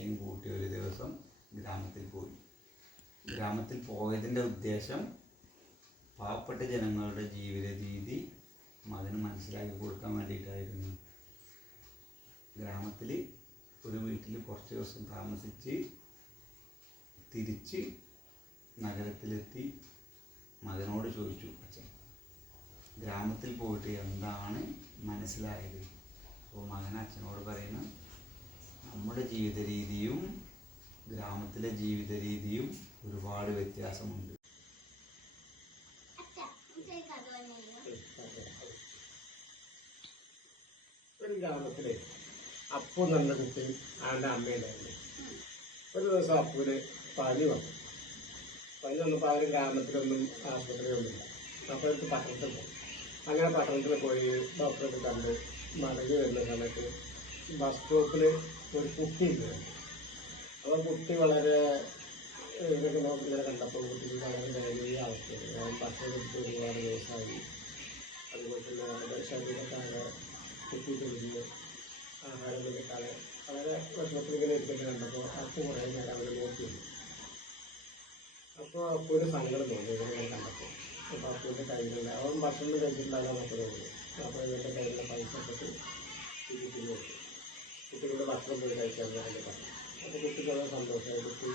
അമ്മയെയും കൂട്ടി ഒരു ദിവസം ഗ്രാമത്തിൽ പോയി. ഗ്രാമത്തിൽ പോയതിൻ്റെ ഉദ്ദേശം പാവപ്പെട്ട ജനങ്ങളുടെ ജീവിത രീതി മകന് മനസ്സിലാക്കി കൊടുക്കാൻ വേണ്ടിയിട്ടായിരുന്നു. ഗ്രാമത്തിൽ ഒരു വീട്ടിൽ കുറച്ച് ദിവസം താമസിച്ച് തിരിച്ച് നഗരത്തിലെത്തി മകനോട് ചോദിച്ചു, അച്ഛൻ ഗ്രാമത്തിൽ പോയിട്ട് എന്താണ് മനസ്സിലായത്? അപ്പോൾ മകൻ അച്ഛനോട് പറയുന്നു, നമ്മുടെ ജീവിത രീതിയും ഗ്രാമത്തിലെ ജീവിത രീതിയും ഒരുപാട് വ്യത്യാസമുണ്ട്. ഒരു ഗ്രാമത്തില് അപ്പു നല്ല കുട്ടി അവൻ്റെ അമ്മയുണ്ടായിരുന്നു. ഒരു ദിവസം അപ്പൂന് പനി വന്നു. പനി വന്നപ്പോൾ അവർ ഗ്രാമത്തിലൊന്നും ആശുപത്രിയൊന്നുമില്ല. അപ്പോൾ എനിക്ക് പട്ടണത്തിൽ പോയി. അങ്ങനെ പട്ടണത്തിൽ പോയി ഡോക്ടറെ കണ്ട് മടങ്ങി വരുന്ന സമയത്ത് ബസ് സ്റ്റോപ്പിൽ ഒരു കുട്ടി ഉണ്ടായിരുന്നു. അപ്പോൾ കുട്ടി വളരെ ഇതൊക്കെ നോക്കിങ്ങനെ കണ്ടപ്പോൾ കുട്ടിക്ക് വളരെ ദയനീയ അവസ്ഥയാണ്. അവൻ ഭക്ഷണം എടുത്ത് ഒരുപാട് ദിവസമായി. അതുപോലെ തന്നെ അവരുടെ ശരീരത്താകെ കുട്ടി തെളിഞ്ഞ് ആഹാരം കിട്ടാതെ വളരെ വിഷമത്തിൽ ഇങ്ങനെ ഇരിക്കുന്നത് കണ്ടപ്പോൾ അപ്പു കുറേ നേരം അവരെ നോക്കിയിരുന്നു. അപ്പോൾ അപ്പു ഒരു സങ്കടം തോന്നി ഇങ്ങനെ കണ്ടപ്പോൾ. അപ്പോൾ അപ്പൂൻ്റെ കയ്യിലുള്ള അവൻ ഭക്ഷണം കഴിച്ചിട്ടുണ്ടാകാൻ അപ്പു തോന്നി. അപ്പോൾ ഇവരുടെ കയ്യിലുള്ള പൈസ ഒക്കെ കുട്ടിക്ക് നോക്കി. കുട്ടികളുടെ ഭക്ഷണം പോയി കഴിക്കാൻ വേണ്ടി പറഞ്ഞു. അപ്പോൾ കുട്ടിക്ക് വളരെ സന്തോഷമായി. കുട്ടി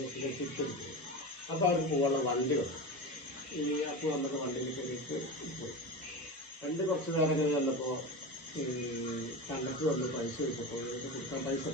കുട്ടികൾ തിരിച്ചെടുത്തു. അപ്പോൾ അവർ പോകാനുള്ള വണ്ടി വന്നു. ഈ അപ്പു വന്നപ്പോൾ വണ്ടിയിൽ കയറിയിട്ട് പോയി. കുറച്ച് നേരം കഴിഞ്ഞ് വന്നപ്പോൾ കണ്ടക്ടർ വന്ന് പൈസ ചോദിച്ചപ്പോൾ കൊടുക്കാൻ പൈസ